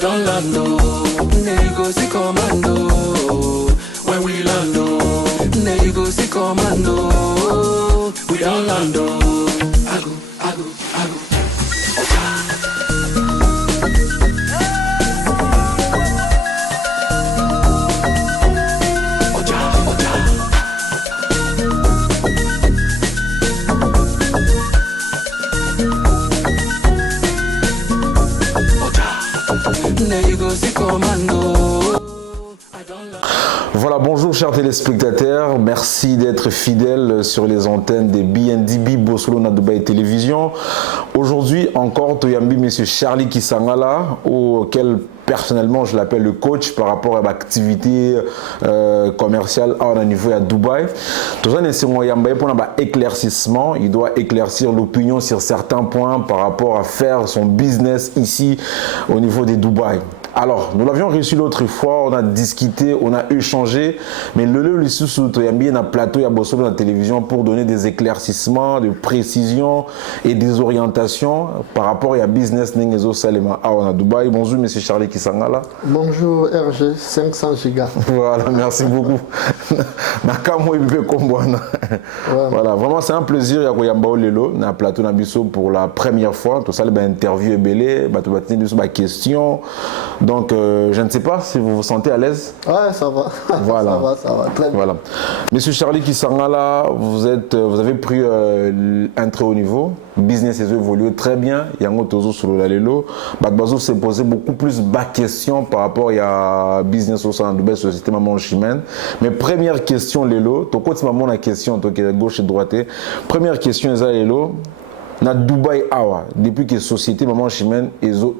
don't land, oh. There you go, see commando. When we land, oh. There you go, see commando. We don't land, oh. I go. Voilà, bonjour chers téléspectateurs, merci d'être fidèles sur les antennes des BNDB Bosolo na Dubaï Télévision. Aujourd'hui encore, Toyambi, monsieur Charlie Kisangala, auquel personnellement je l'appelle le coach par rapport à l'activité commerciale à niveau à Dubaï. Tout ça, c'est mon Yambaye pour un éclaircissement. Il doit éclaircir l'opinion sur certains points par rapport à faire son business ici au niveau de Dubaï. Alors, nous l'avions reçu l'autre fois, on a discuté, on a échangé, mais le sous Toyambi na plateau ya Bosolo na télévision pour donner des éclaircissements, de précisions et des orientations par rapport à business Nengezo Salema à Dubaï. Bonjour monsieur Charlie Kisangala. Bonjour RG 500 gigas. Voilà, merci beaucoup. Voilà, vraiment c'est un plaisir ya koyamba lelo na plateau na biso pour la première fois. Tout ça les interview et belé, bato batini sur ma question. Donc, je ne sais pas si vous vous sentez à l'aise. Ouais, ça va. Voilà. ça va, très bien. Voilà. Monsieur Charlie Kisangala, vous avez pris un très haut niveau. Business est évolué très bien. Yango Tozo sur le Lelo. Bakbazo s'est posé beaucoup plus de questions par rapport à business au sein de la société Maman Chimène. Mais première question, Lelo. Ton côté, maman, la question, toi qui es gauche et droite. Première question, Lelo. Na Dubaï Awa, depuis que la société Maman Chimène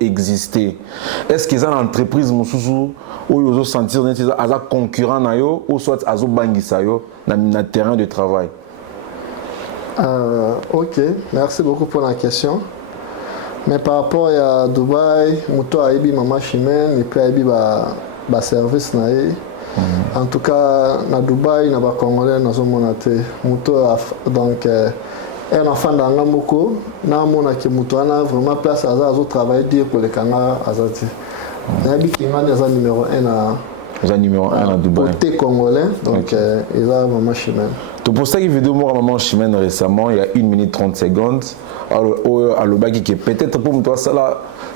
existé, est-ce qu'ils ont une entreprise ou ils ont sentir qu'ils ont un concurrent ou soit ils ont bangé dans le terrain de travail? Ok, merci beaucoup pour la question. Mais par rapport à Dubaï, Mouto a eu Maman Chimène et puis a eu un service. En tout cas, na Dubaï, na ba Congolais, na zomonate. Mouto donc un enfant d'Angamoko, na mona ki mutu ana vraiment place à ça travailler dire pour les Kanga azati. Nabi Kingan est numéro 1 à Dubaï. Côté congolais, donc ils ont Maman Chimène. Tu postes une vidéo moi Maman Chimène récemment, il y a 1 minute 30 secondes. À l'Obaki qui est peut-être pour toi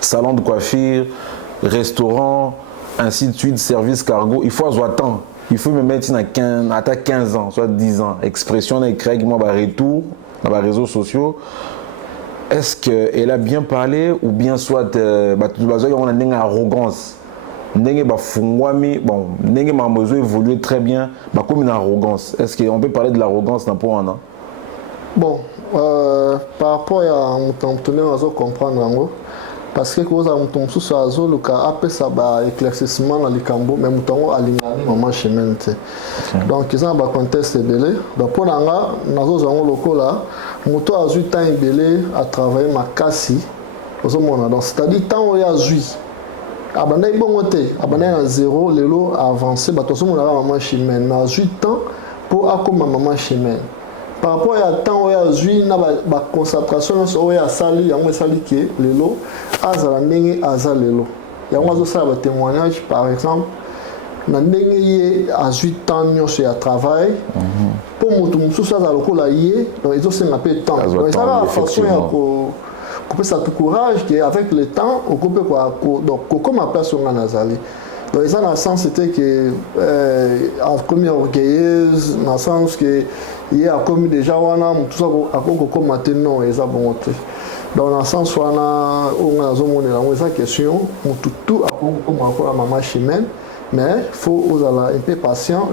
salon de coiffure, restaurant, ainsi de suite, service cargo, il faut avoir temps. Il faut me mettre à 15 ans, soit 10 ans. Expression écrit moi retour dans les réseaux sociaux. Est-ce qu'elle a bien parlé ou bien soit on a une arrogance, bon, évolué très bien, comme une arrogance. Est-ce qu'on peut parler de l'arrogance dans point? Bon, par rapport à mon comprendre, parce que quand on sous ça après ça éclaircissement dans les cambo mais on a aligné Maman Chimène. Donc ils ont un contexte belé. Donc pour nanga nazo zango loko là, moto a eu temps belé à travailler ma kasi. Donc c'est-à-dire temps où il y a jui. Abanda ibongote, abanda na zéro lelo avancé bato so mona Maman Chimène na jui temps pour akoma Maman Chimène. Par rapport à temps où il y a eu une concentration où il y a sali, que lelo azala ndenge azala lelo. Il y a un témoignage par exemple na ndenge ye a 8 ans nyonso ya travail pour moto mususu azala lokola ye donc ils ont c'est un peu temps. Donc ça va façon ya ko ça tout courage que avec le temps on peut quoi donc comme à place on a nazali. Donc ça dans le sens c'était que comme orgueilleuse dans le sens que il y a comme déjà wana tout ça à comme maintenant et ça bon dans le sens où on a ça question tout à comme encore à Maman Chimène mais faut aux un peu patient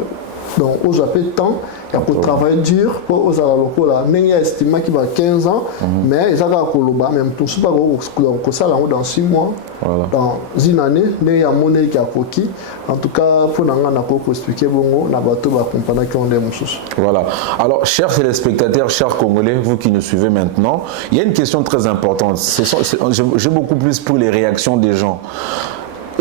donc aux un peu de temps il y a pour travailler dur pour aux la locaux là mais il y a estimé qu'il va 15 ans mais ça va koloba même tout ça donc ça là dans 6 mois dans une année mais il y a monnaie qui a coquille en tout cas pour nous on a expliquer bongo na bateau va comprendre qu'on est mususu. Voilà. Alors chers téléspectateurs, chers Congolais, vous qui nous suivez maintenant, il y a une question très importante. J'ai beaucoup plus pour les réactions des gens.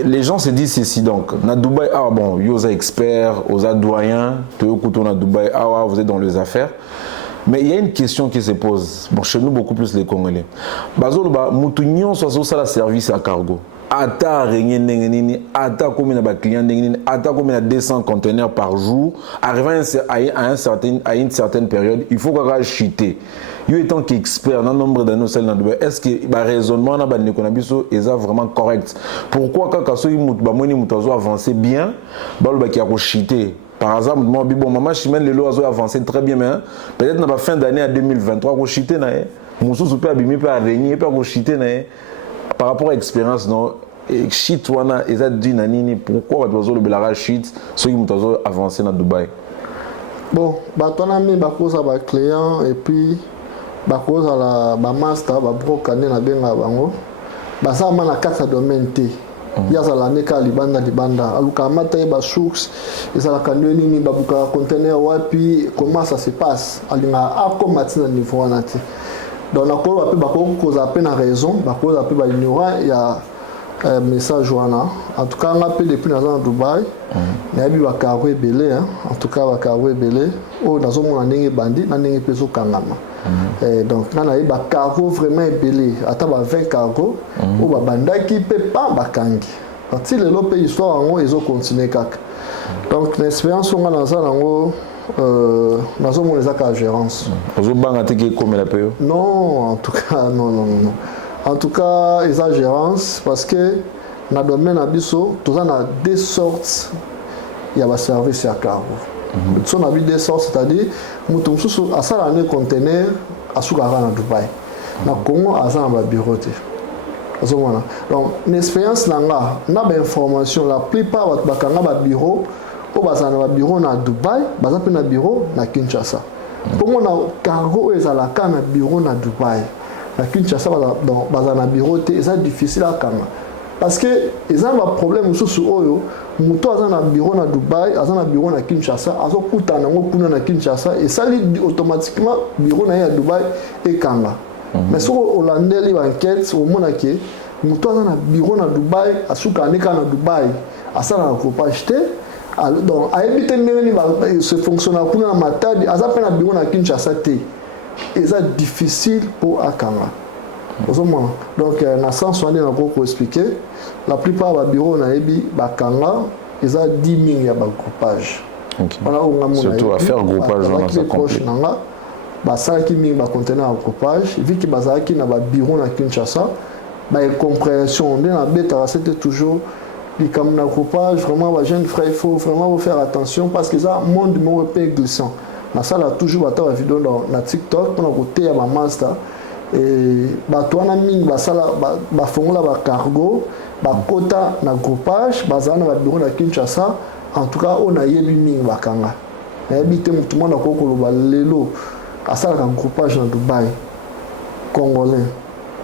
Les gens se disent ceci donc, na Dubaï, ah bon, yosa expert, osa doyen, tout na Dubaï, ah vous êtes dans les affaires. Mais il y a une question qui se pose, bon, chez nous beaucoup plus les Congolais. Bazolo ba mutunyon soit ça la service à cargo. ata régner ndenge nini ata combien de clients ndenge nini ata combien de 200 conteneurs par jour arrivant à une certaine période il faut qu'on chuter. Yo étant qu'expert dans le nombre d'années celle dans Dubaï, est-ce que le raisonnement na ba nekonabiso est vraiment correct? Pourquoi quand so mutu ba moni mutu azo avancer bien ba le ki a chuter? Par exemple, moi bon maman chimène le azo avancer très bien mais peut-être na ba fin d'année à 2023 ko chuter na mususu pe abimi pe régner pe ko chuter na par rapport à l'expérience non shit wana eza dina nini pourquoi ba zo le belara shit so mutu azo avancer na Dubaï? Bon, ba tonami ba koza ba client et puis bakoza la ba master ba brokane na benga bango basama na kata domaine te yaza la neka libanda aluka mata ba source ezala kanweni ni babuka conteneur wapi comment ça se passe alinga akomati na niveau wana te donc na ko ba koza pe na raison bakoza pe ba ignorant ya message wana en tout cas on appelle depuis dans Dubaï na bi ba cargo belé en tout cas ba cargo belé o nazo mona ndenge bandi na ndenge peso kangama. Donc, on a eu des cargos vraiment ébélés. À 20 cargos, ou des bandes qui ne peuvent pas bakangi. Si les autres pays sont ils ont continué. Donc, l'expérience, on a dans la gérance. Vous avez combien de pays? Non, en tout cas, non. En tout cas, ils ont gérance parce que dans le domaine abisso, tout ça, on a deux sortes. Il y a des services à cargo. On a deux sortes, c'est-à-dire, mutu mususu asala ne conteneur asukara na Dubaï na Congo azana ba bureau te azomona donc l'expérience langa na ba information la plupart ba bakanga ba bureau o bazana ba bureau na Dubaï baza pe na bureau na Kinshasa Congo na cargo ezala kana bureau na Dubaï na Kinshasa bazana bureau te c'est difficile à kanga parce que ils ont un problème mususu oyo mutu azana bureau na Dubaï azana bureau na Kinshasa azokuta nango kuna na Kinshasa et ça lit automatiquement bureau na Dubaï et kanga mais sur holandais l'enquête au mona ke mutu azana bureau na Dubaï asuka neka na Dubaï asala ko pas acheter donc a éviter ndeni ba ce fonctionnaire kuna na matadi azape na bureau na Kinshasa te et ça difficile pour akanga. Donc, dans le sens où on a expliqué, la plupart des bureaux na ebi bakanga, ils ont 10 000 groupage. Surtout à faire groupage dans sa compagnie. Basaki mi ba conteneur en groupage, vu que basaki na ba bureau na Kinshasa, ba compréhension de la bêta c'était toujours comme na groupage, vraiment ba jeune frère il faut vraiment faire attention parce que ça monde mon peu glissant. Na ça là toujours ba ta vidéo dans TikTok pour côté ya ba master. Et batwana mingi basala bafongola ba cargo bakota na groupage bazana ba bureau na Kinshasa en tout cas on a yebi mingi bakanga na habité mutu mona ko koloba lelo asala ka groupage na Dubaï congolais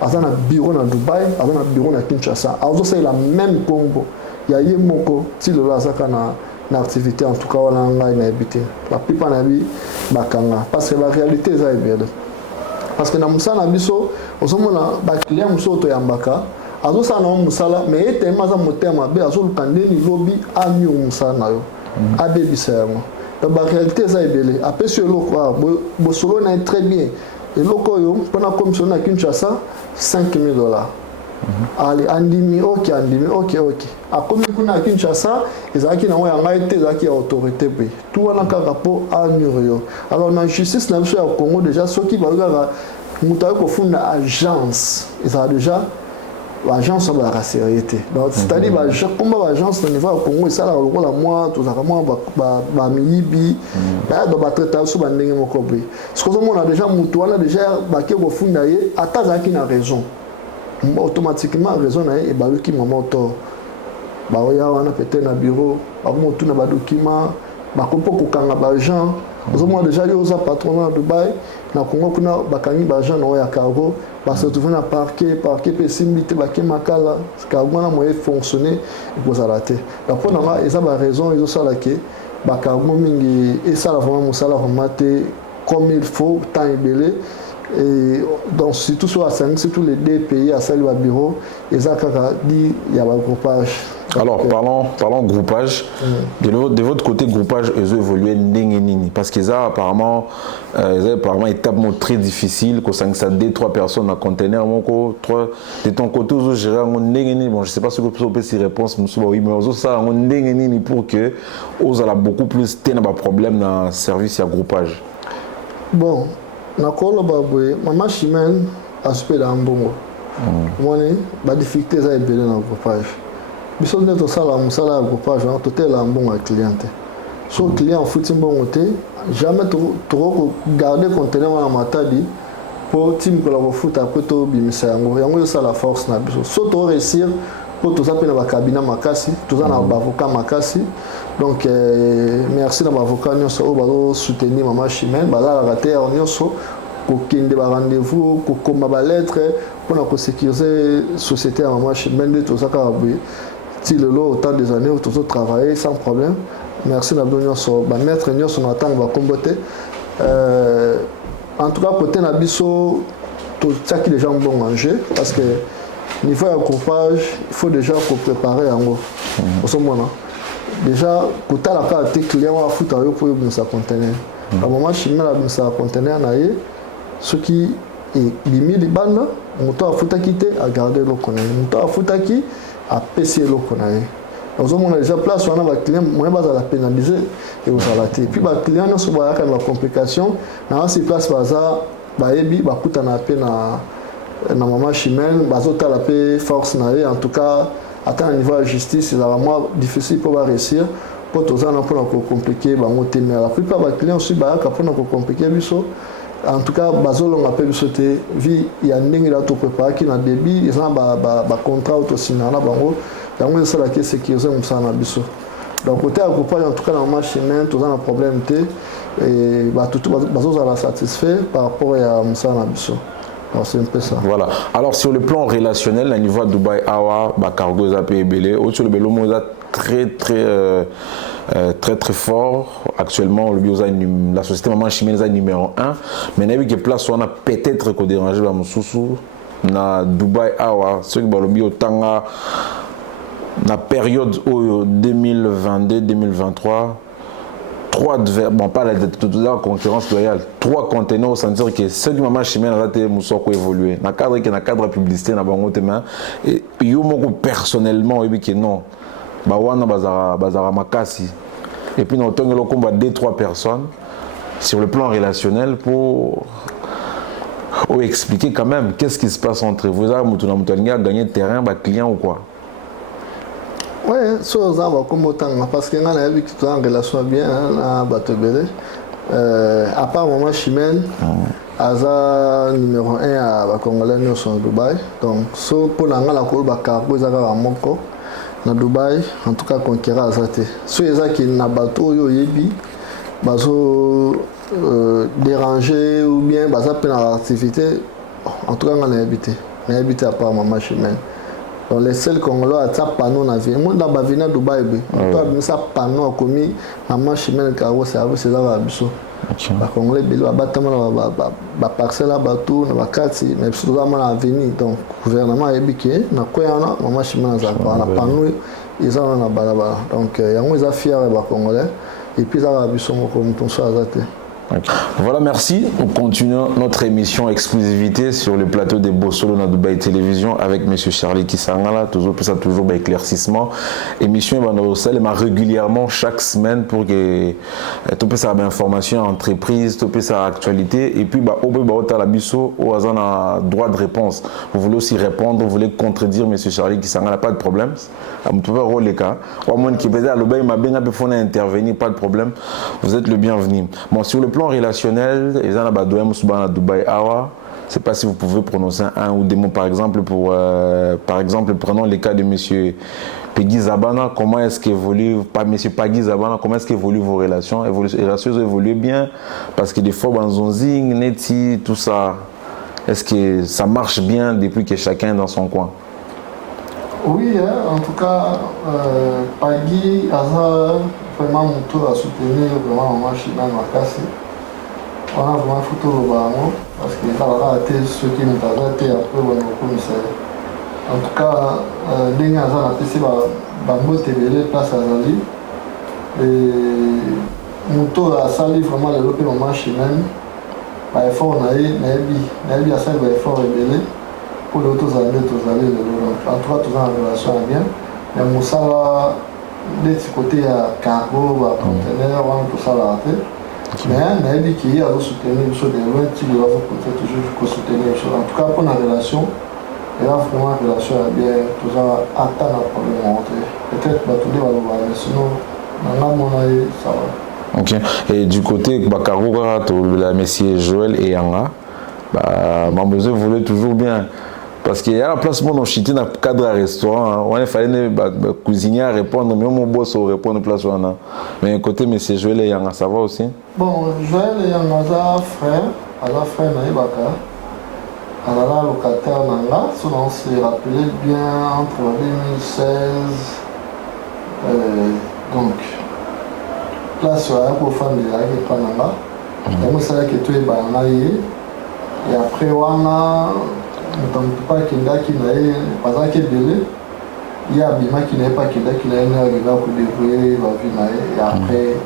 azana bureau na Dubaï azana bureau na Kinshasa azo c'est la même combo ya yemoko ti lelo asaka na activité en tout cas on a na habité la plupart na bi bakanga parce que la réalité est belle. Parce que dans musala biso osomona ba client muso to yambaka azosa na musala mais etema za motema be azolukandeni lobi anyu musala na yo abebisa yango donc la réalité ça ebele après sur loko bo solo na très bien et loko yo pona commission na Kinshasa $5,000 allez andimi ok a comme kuna Kinshasa ezaki na yanga ete ezaki autorité pe tout wana kaka po anyo alors na justice na biso ya Congo déjà soki balaka muta ko funda agence ezala déjà l'agence de la sécurité donc c'est-à-dire comme l'agence au niveau du Congo ça là la moi tout ça vraiment ba miyibi ba do ba traiter sur ba ndenge moko pe ce que on a déjà mutu wana déjà ba ke ko funda ye atazaki na raison automatiquement raison na e ba luki maman to ba oya wana peut-être na bureau ba mo tout na ba document ba ko ko kanga ba gens moi déjà yo za patron na Dubaï na Congo kuna bakangi ba gens na ya cargo ba se trouver na parquet pe simbité ba ke makala cargo na moyen fonctionner pour ça la té la pona eza ba raison ils ont ça la ke ba cargo mingi et ça la vraiment musala remate comme il faut temps belé. Et donc surtout sur la scène, surtout les deux pays à saluer au bureau, et ça dit il y a un groupage. Alors, parlons groupage. De votre côté, groupage, ils ont évolué nini parce qu'ils ont apparemment étape très difficile, que ça 2-3 personnes à conteneur, de ton côté, ils ont géré nini. Bon, je ne sais pas si vous pouvez ces réponses, mais ils ont ça nini pour que vous avez beaucoup plus de problèmes dans le service à groupage. Bon, na kolo babwe, maman chimène a super d'ambongo. Moi, la difficulté est bien dans le groupage. Mais si on est au salaire, on salaire groupage, on a tout un bon client. Si le client fout un bon côté, jamais trop garder conteneur dans la matadi pour team que la fout après tout bimisa. Il y a ça la force na biso. Si tu réussir pour tout ça dans la cabine makasi, tout ça dans l'avocat makasi. Donc merci à l'avocat nous sommes soutenir maman chimène, bala la rater on so pour qu'il y ait des rendez-vous, pour qu'on m'a lettre pour sécuriser la société à maman chimène tout ça car si le lot autant des années où tout travailler sans problème. Merci à l'abonnement sur maître nous son attend va combattre. En tout cas côté nabiso tout ça qui les gens vont manger parce que niveau de groupage il faut déjà préparer en gros. Au ce moment déjà côté la carte client va foutre pour nous ça conteneur. À moment chimé la nous ça conteneur naie ce qui est limite de bande moto a foutre quitter à garder le conteneur. Moto a foutre qui à PC le conteneur. Nous avons déjà place on a un client moins bas à la pénaliser et vous salater. Puis le client nous se voit quand la complication dans ces places bazar baebi ba kuta na pe na maman chimène bazota la pe force naie en tout cas atteindre un niveau de justice c'est vraiment difficile pour réussir pour tous en pour compliquer ba monter mais la plupart des clients aussi ba ka pour compliquer biso en tout cas bazolo on appelle sauter vie il y a ndenge là tout préparer qui na débit ils ont ba contrat auto signer na bango donc c'est ça qui sécuriser comme ça na biso donc côté groupage en tout cas dans maman chimène tous en problème té et ba tout bazo la satisfait par rapport à ça na biso. C'est un peu ça. Voilà. Alors sur le plan relationnel, au niveau de Dubaï Awa, Cargo Zapé et Belé, au-dessus de Bello, très fort. Actuellement, la société Maman Chimène est numéro 1. Mais il y a des places où on a peut-être qu'on dérange dans Moussoussou, dans Dubaï Awa, ceux qui ont autant la période 2022-2023. Bon, pas la concurrence loyale, 3 conteneurs au sentir que ceux qui maman chimène ont été évolué. Dans le cadre publicité, et personnellement, je dis que non. Bazara makasi. Et puis, nous avons combat 2-3 personnes sur le plan relationnel pour expliquer quand même qu'est-ce qui se passe entre vous. Vous avez gagné le terrain, client ou quoi? Oui, ça va comme autant parce que nous avons vu que tu as une relation bien à Batobele. À part maman chimène, Aza numéro 1 à Congolais nous sommes à Dubaï. Donc, pour la Cargo, ils ont un moko na Dubaï, en tout cas conquérant Azate. Ceux qui n'ont pas bateau, ils ont dérangé ou bien ils ont l'activité. En tout cas, on a habité. On a habité à part maman chimène. Donc les seuls Congolais ont un panneau dans la vie. Moi, dans la vie à Dubaï, on a un panneau comme maman chimène Cargo service c'est là où les Congolais ont parcelle à bateau, dans la carte, mais surtout dans l'avenir. Donc le gouvernement a éduqué, maman chimène a un panneau, ils ont un balabala. Donc ils ont fiers les Congolais et puis ils ont un comme tout ça. Voilà, merci. Nous continuons notre émission exclusivité sur le plateau de Bossolo dans Dubaï Télévision avec M. Charlie Kisangala, toujours éclaircissement. Émission régulièrement chaque semaine pour que tout peut savoir information entreprise, tout peut savoir actualité et puis au hasard droit de réponse. Vous voulez aussi répondre, vous voulez contredire M. Charlie Kisangala, pas de problème. Vous pouvez voir les cas. Au moins qui peut intervenir, pas de problème. Vous êtes le bienvenu. Bon, sur le plan relationnel, ils ont à Dubaï Awa. Je ne sais pas si vous pouvez prononcer un ou des mots, par exemple, prenons le cas de M. Peggy Zabana. Comment est-ce qu'évolue, pas M. Peggy Zabana, comment est-ce qu'évoluent vos relations? Les relations évoluent bien parce que des fois, Banzonzing, Neti, tout ça, est-ce que ça marche bien depuis que chacun est dans son coin? Oui, en tout cas, Peggy a vraiment mon tour à soutenir vraiment maman chimène Makasi. On a vraiment foutu le ballon parce qu'il a raté ceux qui n'ont pas raté après le commissariat. En tout cas, dernier a PC bango tebele place azali moto asali vraiment lelo mpe mama chimene baeffort na ye nayebi asali baeffort ebele mpo lelo tozala nde tozali lelo en tout cas toza na relation ya bien mais mosala neti kote ya cargo bacontener wana tosalaka te mais nayebi ki ye azosoutenir biso de loin ti lelo azokonte toujours kosoutenir biso en tout cas mpona relation eza vraiment relation ya bien toza ata na problème moko te peut-être bato nde balobaka mais sinon nanga mona ye ça va. Ok. Et du côté Bakaroura, la Messie Joël et Yanga, Mambozo voulait toujours bien. Parce qu'il y a la place où on chité dans le cadre d'un restaurant. On a fallu cuisiner à répondre, mais mon boss au répondre place où on a. Mais côté Messie Joël et Yanga, ça va aussi? Bon, Joël et Yanga, frère, Naïbaka. Alors là, locataire Nanga, si on s'est rappelé bien entre 2016, donc. Place pour faire des lagues et Panama. Et ça que tu es banayé. Et après, on a pas qu'il y a qui n'a pas qu'il belé. Il y a Bima qui n'est pas qu'il y a qui n'a arrivé pour débrouiller la vie. Et après,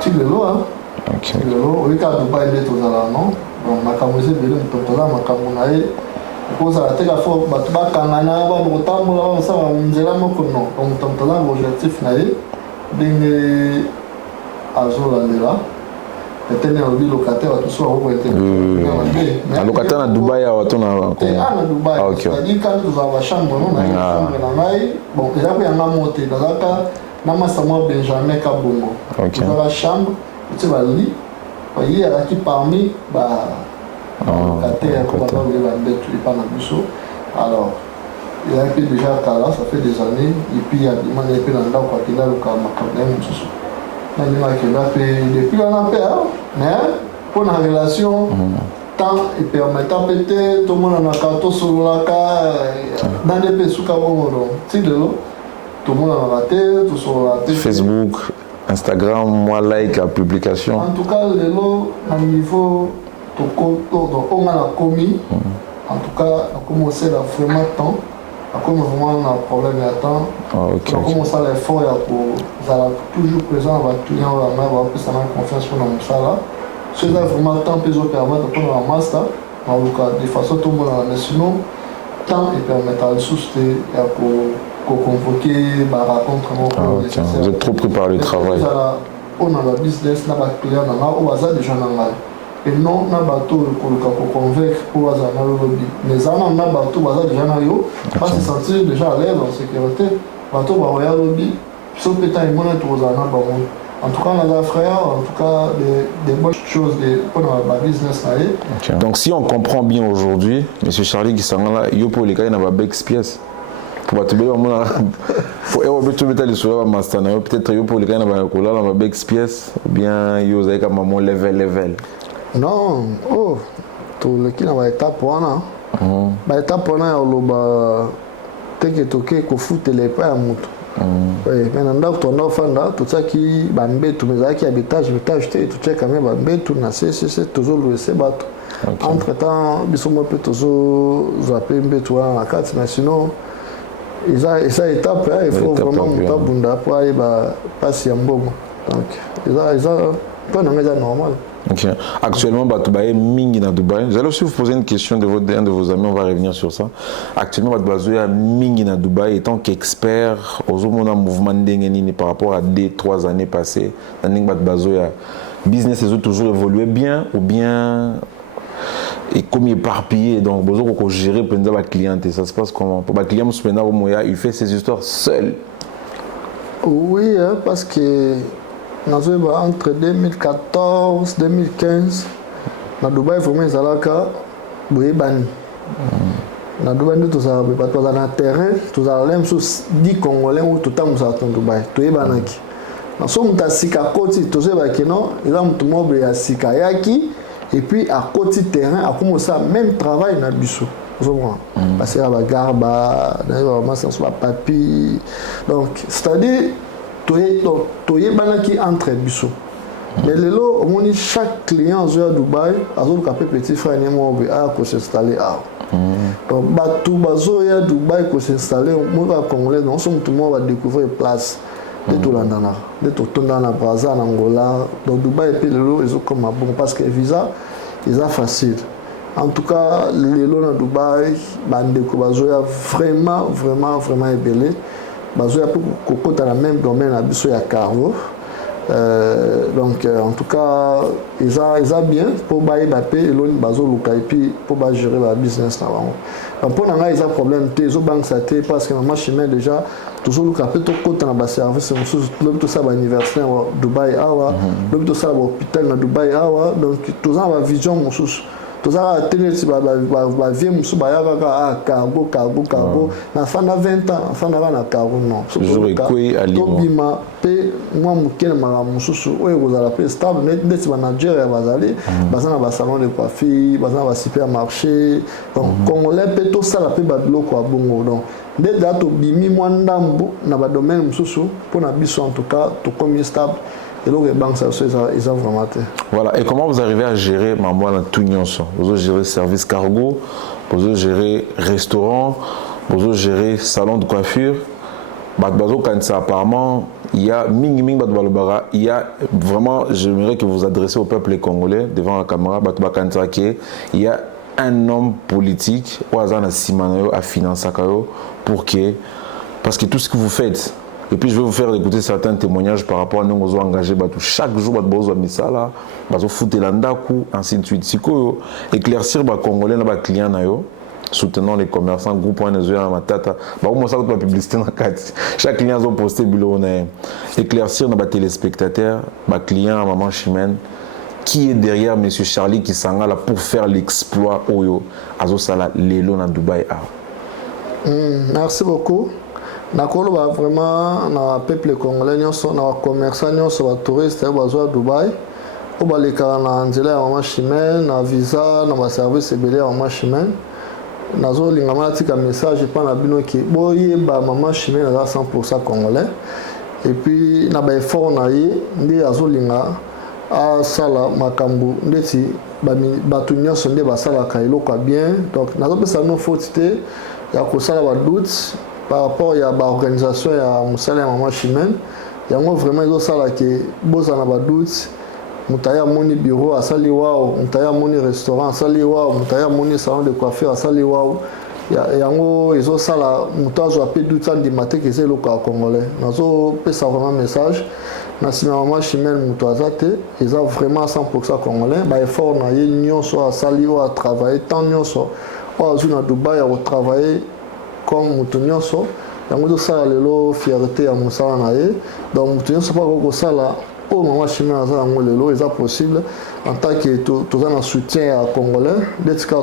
tu le vois. Tu le vois. Oui, quand tu pas aider tous à la non. Donc, ma camouflage belé, tu là, ma camouflage. Parce que la fois, tu vas kangana, va au temps, là, ça va, on dirait mon non. Donc, tu as l'objectif naïe. Azolandela peut-être un locataire tout ça au un locataire à Dubaï à Dubaï c'est-à-dire quand vous avez la chambre non la chambre là bon déjà il y a un monté dans la cas na masama Benjamin Kabongo dans la chambre tu vas lit il y a qui parmi locataire comme on va mettre tout pas dans biso alors il y a déjà là ça fait des années et puis il y a des man et puis dans quoi qu'il a le cas problème tout ça depuis on a peur, mais pour la relation, tant et permettant peut-être tout le monde en a carton sur la carte, dans les pays sous Kabouro, c'est de l'eau, tout le monde en a raté, tout sur la tête. Facebook, Instagram, moi like la publication. En tout cas, le lot, à niveau, on a commis, en tout cas, on a commencé à vraiment temps. Comme vraiment on a un problème à temps, on commence à l'effort pour toujours présent avec le client, on a plus confiance pour nous ça là. Si vous avez vraiment temps pour permettre de prendre un master, de façon tout le monde mais sinon temps et permettre à le soutenir pour convoquer, rencontrer. Vous êtes trop préparé le travail. On a la business, on a les clients, on a déjà et non na bateau pour convaincre pour avoir un lobby mais on a bateau baza déjà na yo pas se sentir déjà à l'aise en sécurité bateau ba royal lobby sauf peut-être il monnaie pour na ba en tout cas on a frère en tout cas des bonnes choses pour la business là. Donc si on comprend bien aujourd'hui monsieur Charlie qui s'en là yo pour les cas na ba bex pièce pour ba tubele on a pour eo tout mettre les sur la master na peut-être yo pour les cas na ba kola na ba bex pièce bien yo za comme mon level. Non, tout le qui n'a étape pour un étape pour un loba teke toke ko foot les pas à moto. Mais nanda to ndo fanda tout ça qui bambe tout mais qui habitage tout check quand même bambe tout na c'est toujours le c'est bateau. Entre temps bisomo peut toujours zapper mbe tout en carte mais sinon ça étape il faut vraiment monter bunda pour aller passer en bon. Donc ça pas normal. Okay. Actuellement, Batoubaye Mingi na Dubaï. J'allais aussi vous poser une question de un de vos amis, on va revenir sur ça. Actuellement, Batoubaye Mingi na Dubaï, étant qu'expert aux mouvement d'Engenini par rapport à 2-3 années passées, Batoubaye business est toujours évolué bien ou bien et comme éparpillé, donc besoin qu'on gère pour la clientèle. Ça se passe comment? Pour le client, il fait ses histoires seul. Oui, parce que entre 2014 et 2015, na Dubaï, il faut que Zalaka Bouyebani. Na Dubaï, nous avons un terrain, nous avons 10 Congolais où tout le temps nous avons Dubaï. Tout est banaki. Nous sommes à Sika Koti, tout ça, il a tout le monde à Sika Yaki, et puis à côté terrain, à commencer même travail na Bissou. Parce que la garba, la papier. Donc, c'est-à-dire, toye banaki entre biso Mais lelo au moins chaque client à Dubaï a zo ka petit frère ni mo ko s'installer à donc batou bazo ya Dubaï ko s'installer mo va congolais non son tout le monde va découvrir place de tout l'andana de tout dans la Brazza en Angola donc Dubaï puis lelo ils ont comme bon parce que visa ils a facile en tout cas lelo na Dubaï bande ko bazo ya vraiment ébélé bazo ya ko dans la même domaine à biso ya cargo. Donc en tout cas ils a bien pour bailler bapé et l'on bazo local et puis pour gérer la business là donc pour nanga ils a problème tes banques ça parce que maman chemin déjà toujours le capé tout côté dans bas service tout ça va anniversaire Dubaï awa tout ça va hôpital na Dubaï awa donc tout ça va vision mon sous tout ça tenir si va vie musu ba ya ka cargo na fana 20 ans fana na cargo non toujours écoué à Lima bima pe moi mukene mara mususu oyo kozala pe stable net manager ya bazali bazana ba salon de coiffure bazana ba supermarché donc congolais pe to sala pe ba biloko ya bongo donc dès dato bimi mwa ndambo na ba domaine mususu pour na biso en tout cas to comme stable. Et donc les banques, ils ont vraiment été. Voilà, et comment vous arrivez à gérer maman dans tout nyonso? Vous gérez service cargo, vous gérez restaurant, vous gérez salon de coiffure. Apparemment, il y a il y a vraiment, j'aimerais que vous adressez au peuple congolais devant la caméra, il y a un homme politique à financer pour que, parce que tout ce que vous faites. Et puis je vais vous faire écouter certains témoignages par rapport à nous qui engagés. Chaque jour, nous avons mis ça là, nous avons foutu l'andaku, ainsi de suite. Si vous éclaircir les Congolais, les clients, soutenant les commerçants, groupe matata, la publicité chaque client a posté bureau, éclaircir les téléspectateurs, les clients à Maman Chimène, qui est derrière M. Charlie qui s'en là pour faire l'exploit Oyo, Azosala Lelo na Dubaï. Merci beaucoup. Nakolo ba vraiment na peuple congolais nyonso na commerçant nyonso ba touriste bazo Dubaï o ba leka na nzela ya Maman Chimène na visa na ba service ebele ya Maman Chimène nazo linga matika message pa na bino ki boye ba Maman Chimène na 100% congolais et puis na ba effort na ye ndi azo linga a sala makambu ndeti ba tu nyonso nde ba sala ka iloko bien donc nazo pesa no faute te ya ko sala ba doute par rapport à l'organisation ya musala Maman Chimène yango vraiment ils ont ça là que boza na ba doute mutaya moni bureau asali wao mutaya moni restaurant asali wao mutaya moni salon de coiffure asali wao yango ils ont ça là mutazo a pe doute ça matin que c'est le cas congolais nazo pesa vraiment message na sima Maman Chimène mutazate ils ont vraiment 100% congolais ba effort na ye nyonso asali wa travailler tant nyonso wa zuna Dubaï a travailler comme mutunyoso yango to sala lelo fierté ya musala na ye donc mutunyoso pa ko sala o Maman Chimène na sala lelo eza possible en tant que to za na soutien à congolais d'être cas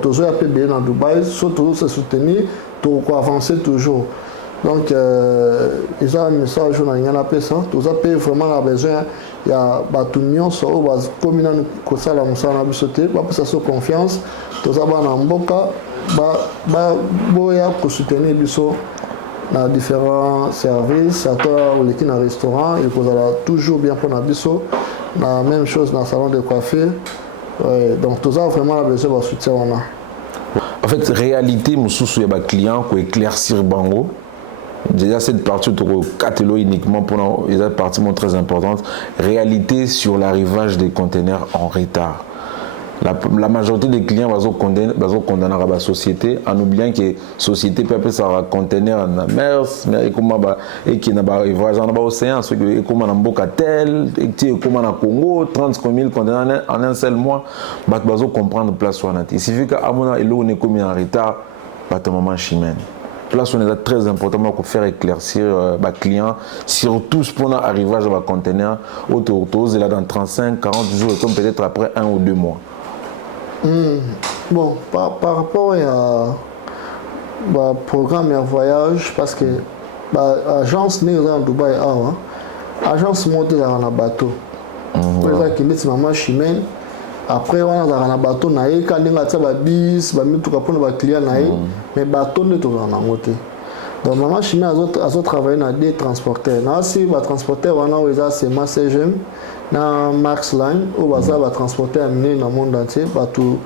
to zo ya PB na Dubaï surtout se soutenir to ko avancer toujours donc ils ont un message na ngana pesa to za pe vraiment la besoin ya batunyoso o ba komina ko sala musala na bisote ba pesa so confiance to za ba na mboka boya pour soutenir biso dans différents services à toi ou les restaurants et vous allez toujours bien pour biso la même chose dans le salon de coiffure donc tout ça vraiment besoin de soutien on a en fait réalité mususu ya ba client ko éclaircir bango déjà cette partie de catelo uniquement pour les parties très importante réalité sur l'arrivage des conteneurs en retard. La majorité des clients vont condamner la société en oubliant que la société peut appeler ça un conteneur en mer, et qui n'a pas l'océan, ceux qui ont un Bocatel, et qui ont un Congo, 30 000 conteneurs en un seul mois, ils vont comprendre la place où on est. Il suffit qu'à mon avis, on est commis en retard, Maman Chimène. Place où on est très important pour faire éclaircir les clients, surtout pour l'arrivage de conteneurs, autour là dans 35, 40 jours, comme peut-être après 1 ou 2 mois. Bon, par rapport à programme et voyage, parce que l'agence n'est pas en Dubaï, l'agence monte dans un bateau. Pour ça, qui est Maman Chimène, après on a un bateau, on a un bis, on a un client, mais le bateau n'est pas en monté. Donc Maman Chimène a travaillé dans des transporteurs. Si les transporteurs, on a CMA CGM, na Max Line au bazar va transporter amener dans le monde entier bato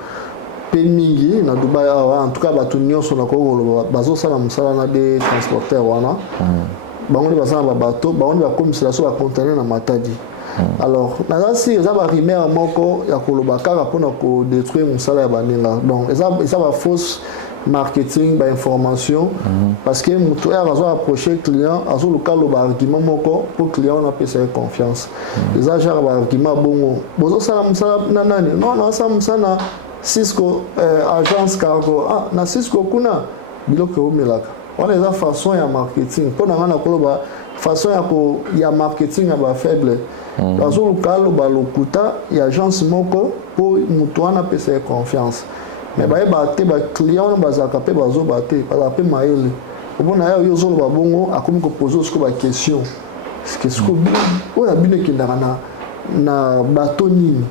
pemingi na Dubai en tout cas bato nyonso na ko bazo sala musala na des transporteurs wana bango bazana ba bato bango ba comme cela so ba conteneur na Matadi. Alors na si ça va rimer moko ya koloba kaka pona ko détruire musala ya baninga donc ça va fausse marketing ba information parce que mutu a raison approcher client azo le cas le argument moko pour client on a payé confiance les agents ba argument bongo bozo sala musala na nani non ça musala Cisco agence cargo na Cisco kuna biloko omelaka on les a façon ya marketing pona ngana koloba façon ya marketing ba faible azo le cas le ba lokuta ya agence moko pour mutu on a payé confiance. Mais ba client bazaka pe bazo baté ba pe maele obona ya yozo ba bongo akomi ko poser ce ba question est-ce que o ya bino ki na bato nini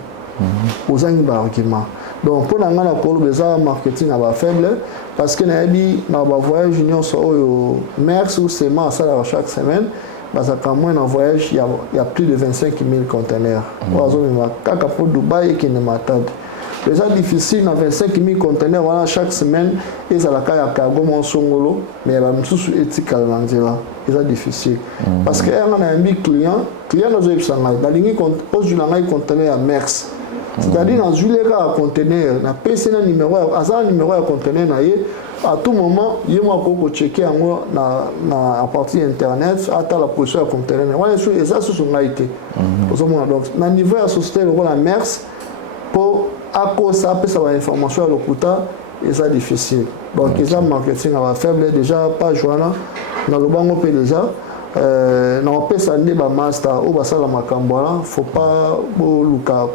ozangi ba argument donc pour ngana ko beza marketing aba faible parce que na bi na ba voyage union so oyo Merx ou sema ça chaque semaine bazaka moins en voyage il y a plus de 25 000 conteneurs ozo ma kaka pour Dubai qui ne Matadi. C'est difficile, dans 25 000 conteneurs voilà, chaque semaine, et ça la caille à cargo mon songolo, mais il y a même sous éthique à l'angela. C'est difficile. Parce qu'il y a un client nous a eu ça, dans ligne pose du langage conteneur à Merx. C'est-à-dire dans une à conteneur, na PC na numéro, à numéro à conteneur à tout moment, il y a moi qu'on checker à partir internet, à la position à conteneur. Voilà, et ça c'est son été. Donc, dans le niveau de la société, le rôle à Merx pour à cause ça peut savoir information à l'okuta et ça difficile donc ils ont marketing à faible déjà pas joana dans le bango peut déjà non peut ça n'est pas master ou ça la makambola faut pas luka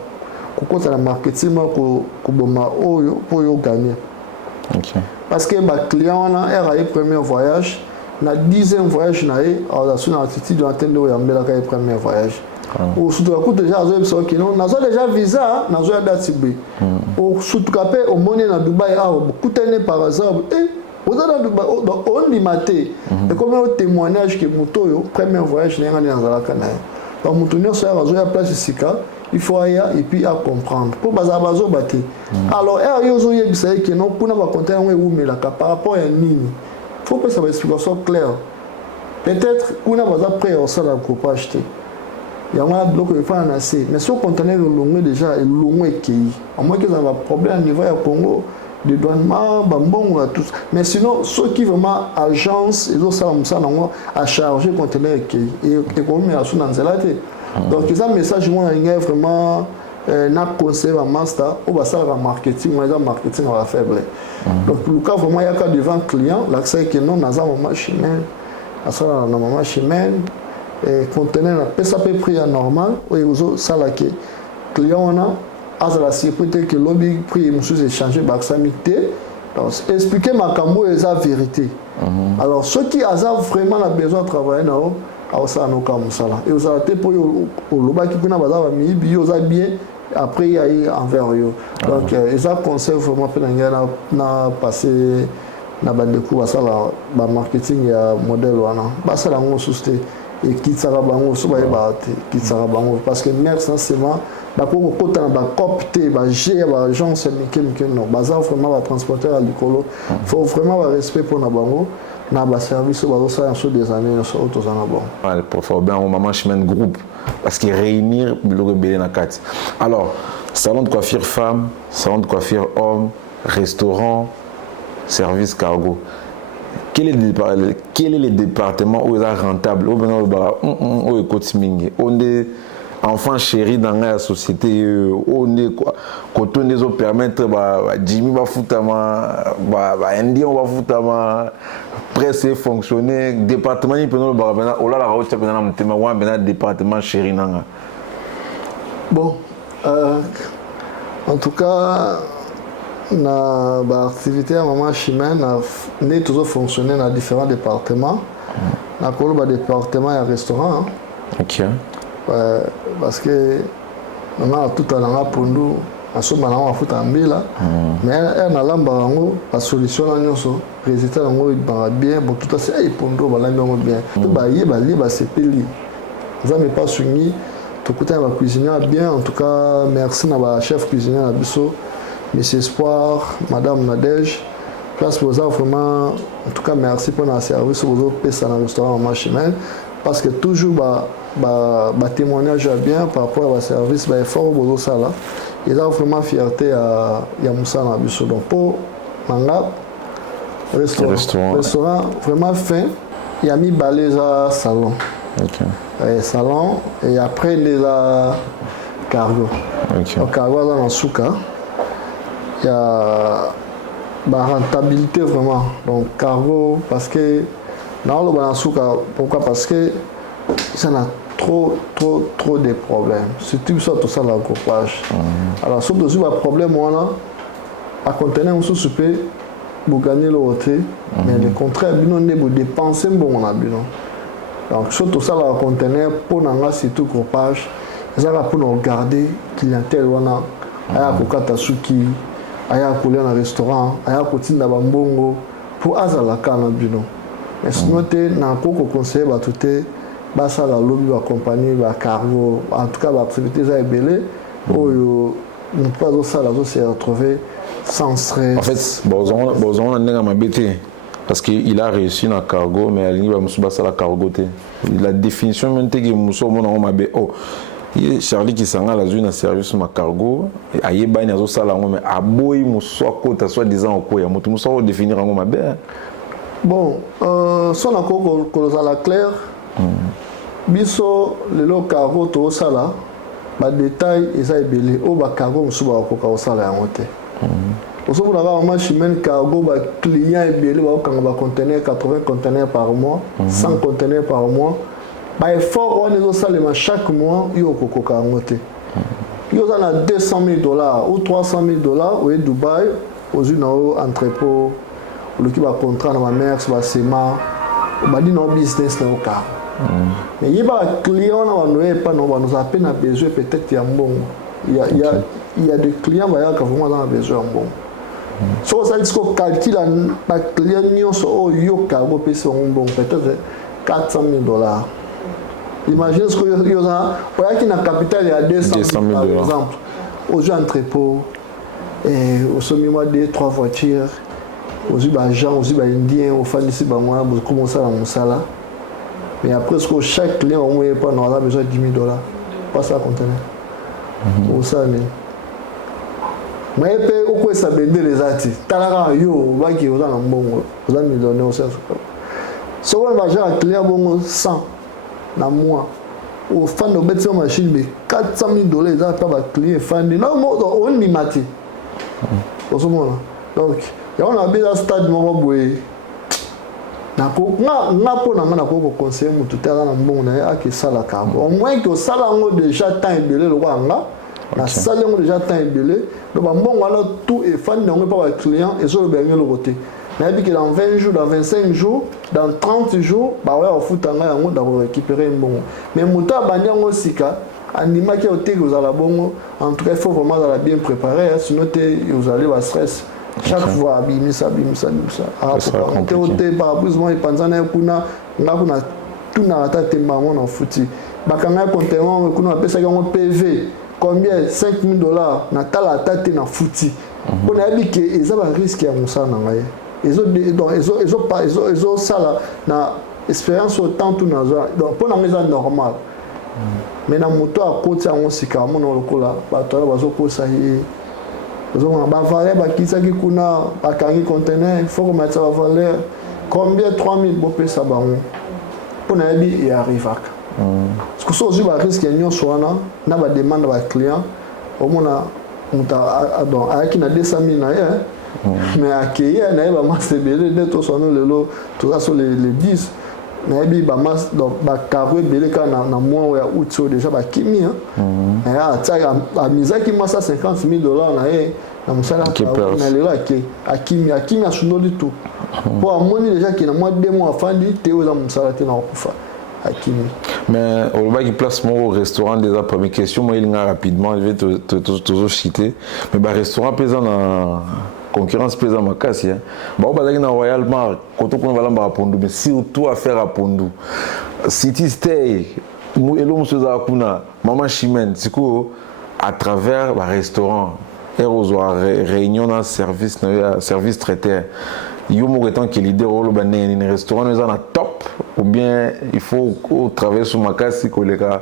kokota la marketing ko boma oyo pour yo gagner parce que ba client on a eu premier voyage na 10e voyage na et alors sur l'attitude de l'antenne ya mbela ka premier voyage ou surtout coup déjà azo que non nazo déjà visa nazo date b ou surtout capé au monnaie na Dubai a coutene par hasard vous allez Dubai on limaté et comme un témoignage que moto premier voyage na ngani na kana donc moto nyonso ya azo ya place sika il faut aller et puis à comprendre pour bazo baté alors yozo yebisa que non kuna ba compter on umela par rapport à nini faut pas ça explication claire peut-être kuna baza prêt au ça la coupe acheter. Il y a un bloc de faire assez. Mais si on conteneur long déjà, et long et qui, à moins qu'ils aient un problème au niveau du Congo, de douanement, bambon ou tout. Mais sinon, ceux qui vraiment agence, ils ont ça à charger conteneur qui et comme il y a sous dans la tête. Donc ils ont un message moi vraiment n'a conseil à master ou va ça le marketing, mais le marketing va faible. Donc le cas vraiment il y a qu'à devant client, l'accès que non dans un machine, à ça dans ma machine. Et conteneur na peu prix normal ou uzo salake client on a la sécurité que lobby prix monsieur échanger baxamité donc expliquer makambo et la vérité alors ceux qui ont vraiment besoin de travailler na au ça no comme ça là et vous allez pour au loba qui kuna baza mi bio za bien après il y a envers yo donc ils ont conseil vraiment pour na passer na bande coup ça là ba marketing ya modèle wana ba ça la on susté et qui sera bango so ba qui sera bango parce que Merx c'est vraiment ba ko kota ba copter ba gérer ba agence que non baza vraiment ba transporteur à l'écolo faut vraiment ba respect pour na bango na ba service ba ça sur des années sur autres en bon ouais pour faire bien au maman chemin groupe parce que réunir le belé na 4 alors salon de coiffure femme salon de coiffure homme restaurant service cargo. Quel est le département où il est rentable où on est enfant chéri dans la société on est quand on les permettre Jimmy va foutre Indien va foutre presse fonctionner département il peut nous là la route c'est département chéri nanga bon en tout cas na ba activité à maman chemin na toujours fonctionner dans différents départements na ko ba département et restaurant OK parce que on a tout à l'heure pour nous à ce moment on futa mbila mais na lamba ngo la solution là nyonso résultat ngo ba bien bon tout ça et pour nous ba lamba ngo bien tout ba yé ba sepeli ça me pas soumis tout côté va cuisiner bien. En tout cas, merci à la chef cuisinier à Bisso, Monsieur Espoir, Madame Nadège. Place pour ça, vraiment, en tout cas, merci pour notre service aux autres personnes dans le restaurant Machimel. Parce que toujours, témoignage bien par rapport au service, effort aux autres là. Ils ont vraiment fierté à Moussa Nabiso. Donc, pour Manga, restaurant vraiment fin, il y a mis Baléza salon. Okay. Salon, et après, il y a cargo. Okay. Donc, cargo dans le souka. Il y a la rentabilité vraiment. Donc, cargo, parce que dans le souka, pourquoi? Parce que ça n'a trop de problèmes. Surtout tout ça dans le groupage. Alors, sauf que le problème, à contenir un sous-souper, pour gagner le hôtel, mais le contraire, on a dépenser bon on a donc surtout ça la conteneur pour nous surtout groupage, ça va pour nous garder clientèle wana, aya kokata suki, aya koler dans restaurant, aya kotinda bambongo pour azala kana bino. Mais sinon te na koko conseiller ba tuté ba ça la lobby ba compagnie ba cargo, en tout cas ba activité ça est belé, oyo nous pas ça la se retrouver sans stress. En fait, on a ma bêtise. Parce qu'il a réussi dans le cargo, mais il va me la cargo. La définition même que Mousso m'a dit, oh, Charlie qui s'en a la zone de service ma cargo, a y a des salles mais à boy Mousso à côté, soit disant au quoi, Mousso va définir en ma bête. Bon, son accord que la claire, biso le cargo to sala, ba détail et ça est belé, au bas cargo Mousso va au sala à monter. Aussi, vous avez un machine cargo, client est bien, quand on conteneur 80 conteneurs par mois, 100 conteneurs par mois. Il faut que chaque mois, il y a un coco cargoté. Il y a 200 000 $ ou 300 000 $ au Dubaï, aux entrepôts, qui va contrat dans ma mère, sur la SEMA, on va dire non business dans le cas. Mais il y a un client, on nous a peine besoin peut-être qu'il y a un bon. Il y a des clients qui ont besoin d'un bon. Si on calcule les clients qui ont peut-être 400 000 $. Imaginez ce qu'il y a qui a capital il y a 200 000 $ par exemple. Aux entrepôts, au sommet de 3 voitures, aux gens, aux Indiens, aux femmes ici, vous commencez à Moussala. Mais après, chaque client a besoin de 10 000 $. Pas ça conteneur. Au salé. Mais au quoi ça vende les artistes? Talara yo, va qui est dans le bon, vous allez me donner au sens. Si on va gérer un client bon 100 dans le mois, au fan de bêtises machine, mais 400 000 $, ils n'ont pas de client fan. Non, on n'y mati. Au ce moment-là. Donc, il y a un habit stade de mon boy. N'a pas conseiller tout à l'heure dans le bon, qui ça la carte. Au moins que ça l'a déjà tant belé le roi. La salle est déjà tant belé. Donc, bon, voilà tout est fan, on ne pas de client et sur le dernier le côté. Mais dans 20 jours, dans 25 jours, dans 30 jours, bah ouais, on fout en l'air, on doit récupérer un bon. Mais Mouta Bandian aussi, Anima qui est au thé, vous allez bon. En tout cas, il faut vraiment bien préparer, sinon vous allez au stress. Chaque fois, abîmer ça. Ah, on au thé, par plus, moi, et pendant on a tout dans la tête, on a foutu. Bah, quand on a un conteneur, on appelle ça un PV. Combien? 5 000 $. Na tala tête na fouti. On a dit que ils ont un risque à Moussa Nangaye. Ils ont ça là, na expérience autant tout na donc pour na maison normal. Mais na moto à côté à on sika mon lokola, ba to ba zo ko ça yi. Zo ba valeur ba kisa ki kuna ba kangi conteneur, il faut mettre ça valeur. Combien? 3 000 bopé ça ba on. Pour na dit il arrive à. Parce que si on a un risque de na ba demande ba client au moins avec na 200 000 mais accueillir na ba masse belé de tout son tout ça sur les 10 na bi ba masse donc ba carré belé quand na mois ya août déjà ba kimi et a mise qui moi ça 50 000 $ na musala na le là akimi a suno du tout pour amoni déjà qui na mois 2 mois fandi te aux musala te na kufa. Mais au bas qui place mon restaurant déjà première question moi il y a rapidement je vais te citer mais bah restaurant pesant dans concurrence pesant ma casse hein bah on va dans Royal Mar quand on va là à Pondu mais surtout à faire à Pondu City Stay elo musoza kuna Maman Chimène siko à travers le restaurant et aux réunion dans service traiteur yo mo étant que leader au restaurant nous en top ou bien il faut travailler sur makasi koleka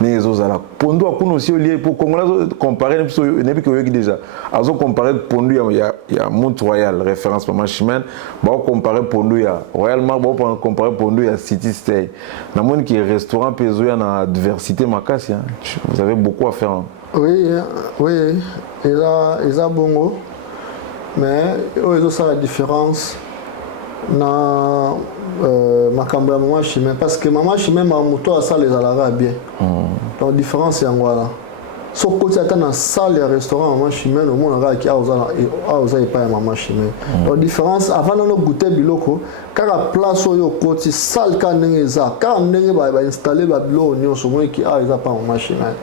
les autres là pondo akuna aussi lié pour congolais comparer ne peut que déjà azo comparer pondo il y a Mont Royal référence Maman Chimène ba comparer pondo ya Royal Mark ba comparer pondo ya City Stay na monde qui restaurant peso ya na diversité makasi vous avez beaucoup à faire hein. Oui, il a bon, mais il y a la différence dans ma campagne Maman Chimène parce que Maman Chimène m'a moto à ça les alara bien. Donc la différence c'est en voilà. Sauf que tu as dans salle et restaurant Maman Chimène au monde qui a osé pas Maman Chimène. Donc la différence avant de goûter biloko car la place où yo côté salle quand n'eza car n'enge ba installer ba bilo nyo so moi qui a pas Maman Chimène.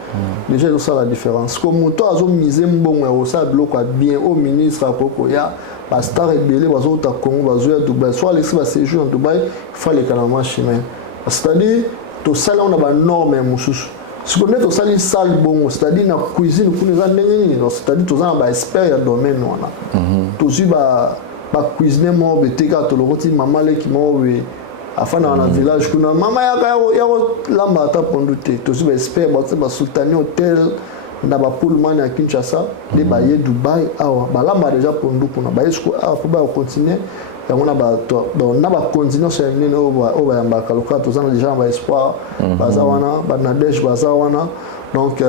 Déjà c'est ça la différence. Comme moto azo miser mbongo ya ça biloko bien au ministre akoko ya ba star ebele bazo ta Congo bazo ya Dubaï soit les ba séjour en Dubaï fallait que Maman Chimène. C'est-à-dire to salle on a ba norme mususu. Si on est au salle salle bon, c'est-à-dire na cuisine pour nous amener, c'est-à-dire tous en ba expert domaine on a. Tous ba cuisiner mo beteka to lokoti maman le ki mo we afin dans un village kuna maman ya lamba ta pondute tous ba expert ba sultani hotel na ba pullman à Kinshasa de ba ye Dubaï awa ba lamba déjà pondu kuna ba esco a pour ba continuer on a ba continuer sur une au ba yamba kaloka tous en déjà ba espoir bazawana ba nadej bazawana donc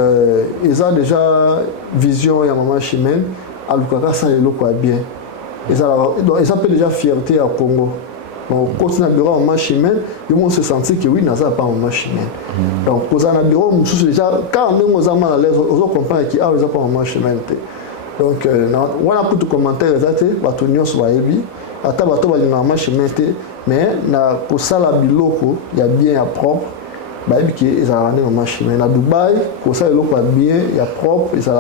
ils ont déjà vision ya Maman Chimène alukaka ça le quoi bien ils ont déjà fierté à Congo. Donc, quand on a un bureau à Maman Chimène, ils vont se sentir que oui, n'a pas Maman Chimène. Donc, quand on a un bureau, déjà, quand on a mal à l'aise, on comprend qu'il n'y a pas Maman Chimène. Donc, on a beaucoup de commentaires, on a Maman Chimène, mais pour ça, il y a bien, il y a propre. Ils ont ramené Maman Chimène. À Dubaï, pour ça, il y a bien, il y a propre, ils ont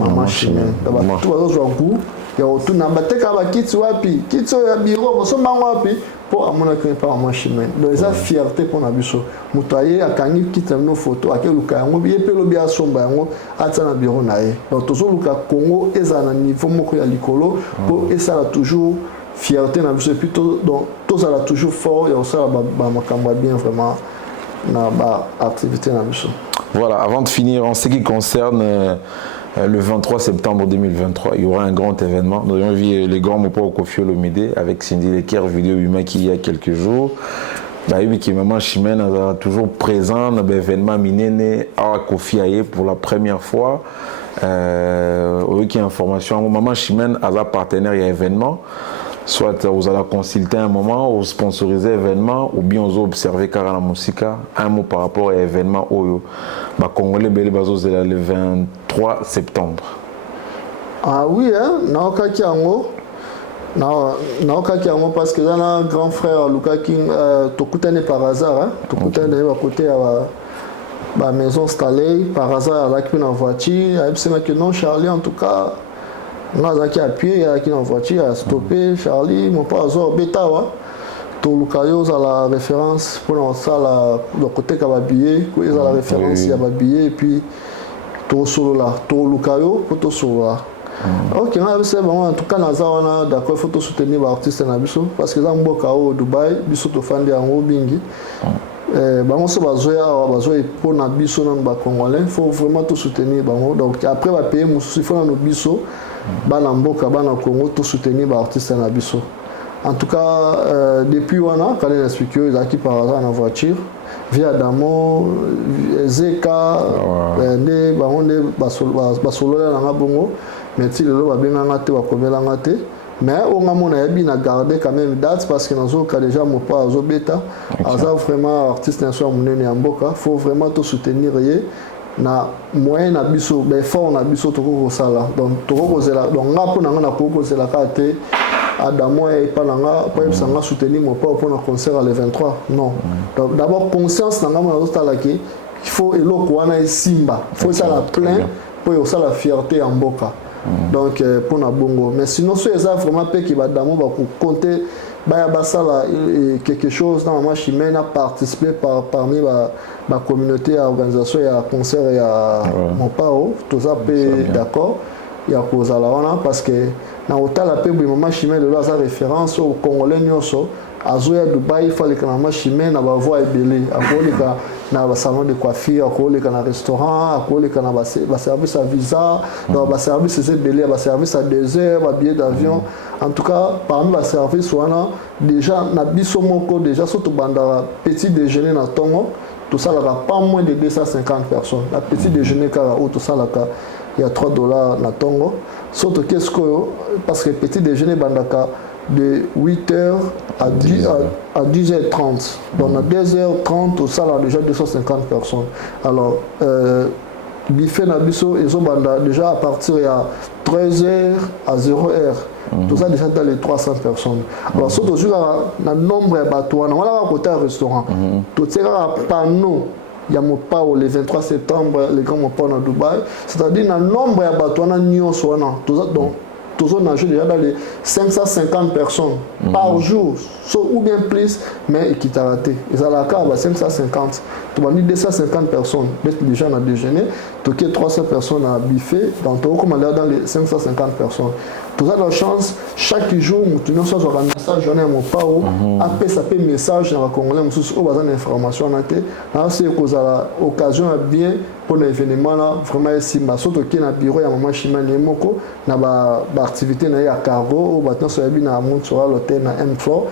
Maman Chimène. Donc, tout le monde ya otuna bateka ba kitso wapi kitso ya biro bosomba wapi pour amona que pas Maman Chimène donc ça fierté pour na biso mutaye akangi kitsa no photo akeluka yango biye pelo bia somba yango atana biro na ye donc tozo luka Congo ezana niveau moko ya likolo pour esala toujours fierté na biso puis donc tous ça toujours fort et ça ba makamba bien vraiment na ba activité na biso. Voilà, avant de finir en ce qui concerne le 23 septembre 2023, il y aura un grand événement. Nous avons vu les grands mots au Kofi Olomide avec Cindy Leker, vidéo humain qui il y a quelques jours. Qui Maman Chimène est toujours présent dans l'événement Minene à Kofi Aye pour la première fois. Qui information, Maman Chimène a partenaire à l'événement. Soit vous allez consulter un moment, ou sponsoriser l'événement, ou bien vous observer Karana Musika, un mot par rapport à l'événement Oyo. Congolais Bélé Bazos le 23 septembre. Ah oui, hein, Naoka Kiango. Naoka Kiango parce que dans un grand frère Luka King, Tokutane par hasard, hein, Tokutane à côté à la maison installée, par hasard, à la voiture, il que non, Charlie en tout cas. Nga qui appuyé qui dans voiture a stoppé Charlie mon pas azor betawa to lukayo za la référence pour ça la de côté kababillé ko za la référence ya babillé et puis to solo là to lukayo pour to solo là. OK on c'est bon en tout cas na za wana d'accord faut to soutenir l'artiste na biso parce que za mboka au Dubaï biso to fandi en bingi bango so bazoya pour na biso na ba congolais faut vraiment tout soutenir bango donc après va payer mususu faut na biso bana mboka bana Congo tout soutenir ba artiste na biso en tout cas depuis wana quand on explique ils qui par hasard en voiture via Damo Zeka ne bango ne basolo na ngabongo mais ti lelo ba benga ngate ba komela ngate mais on a mon avis na garder quand même date parce que dans cas déjà mon pas azo beta aza vraiment artiste na so monene ya mboka faut vraiment tout soutenir ye na moyen na biso ben fort na biso to ko sala donc to ko zela donc ngapo na ngana ko zela kate Adamo et pas nga pas sanga soutenir mon pas pour un concert le 23 non donc d'abord conscience na ngama na sala ki il faut eloko wana simba faut ça la plein pour ça la fierté en mboka donc pour na bongo mais sinon c'est ça vraiment pe qui va Adamo va compter ça quelque chose dans ma chimène a participé parmi ma communauté à organisation et à concert et à mon pao tout ça peut d'accord il y a cause à la parce que dans hôtel la paix ma chimène de la référence au congolais nyoso azoya Dubaï il fallait que ma chimène na ba voix belé akolika na ba salon de coiffure akolika na restaurant akolika na ba service à visa ba service c'est belé ba service à désert ba billet d'avion en tout cas parmi les services wana déjà na biso moko déjà surtout banda petit déjeuner na tongo tout ça là pas moins de 250 personnes la petit déjeuner car tout ça là il y a $3 na tongo surtout qu'est-ce que parce que petit déjeuner bandaka de 8h à 10h30 donc à 2h30 tout ça là déjà 250 personnes alors buffet na biso ezobanda déjà à partir à 13h à 0h tout ça déjà dans les 300 personnes alors surtout sur le nombre de bateaux on a à côté un restaurant tout ça panneau il y a mon pas le 23 septembre les grands mon pas à Dubaï c'est-à-dire le nombre de bateaux on a nyonso tout ça donc tous on a déjà dans les 550 personnes par jour ou bien plus mais qui t'a raté ils ont la carte à 550 tu vas dire 250 personnes déjà on a déjeuner tout qui 300 personnes à buffet donc tu comme dans les 550 personnes tout ça la chance chaque jour tu nous sommes un message journée à mon pao après ça fait message dans la congolais au besoin d'information en été là c'est cause à l'occasion bien pour l'événement là vraiment ici ma surtout qui na bureau ya maman Chimane moko na ba activité na ya cargo ou maintenant sur na monte sur l'hôtel na M floor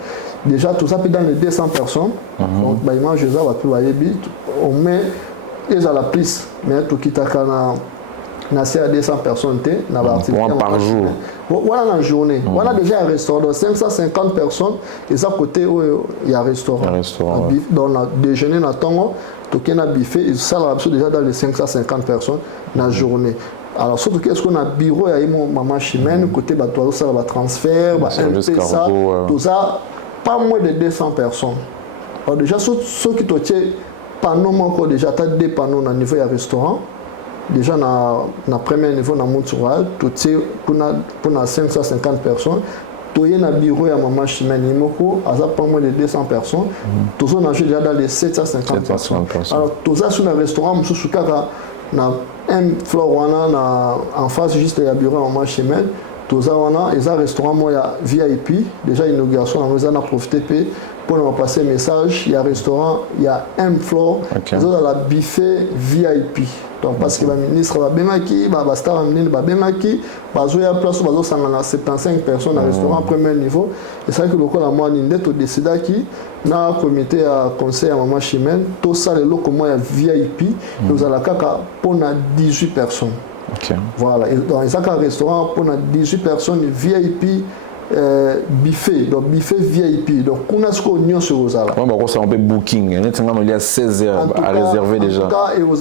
déjà tout ça peut dans les 200 personnes donc bah image ça va tout yebi on met ils à la prise mais tout qui t'a na c'est 200 personnes na ba activité par jour voilà la journée voilà déjà un restaurant donc 550 personnes et ça côté où il y a un restaurant dans la déjeuner na tongo tout qui na buffet et ça là déjà dans les 550 personnes la journée alors surtout qu'est-ce qu'on a bureau il y a maman Chimène côté bateau ça va transfert va ça tout ça pas moins de 200 personnes alors déjà ceux qui te tient panneau encore déjà t'as des panneaux au niveau du restaurant déjà na premier niveau na montural tout c'est pour 550 personnes tout y a bureau ya maman Chimène moko aza pas moins de 200 personnes tout ça on a déjà dans les 750 personnes alors tout ça sur le restaurant mususu kaka na un floor wana en face juste ya bureau ya maman Chimène tout ça wana et ça restaurant moi ya VIP déjà inauguration on a profité pour nous passer message il y a restaurant il y a un floor dans la buffet VIP donc parce que le ministre va bemaki ba star amine ba bemaki bazo ya place bazo sangana 75 personnes à restaurant premier niveau et ça que lokola moi ninde to décida qui na comité à conseil à maman Chimène tout ça le loko moi ya VIP nous allons kaka pour 18 personnes voilà et dans ça un restaurant pour 18 personnes VIP buffet donc buffet VIP donc on a ce qu'on y a sur aux ala c'est un peu booking il y a 16 heures à réserver déjà en tout cas et aux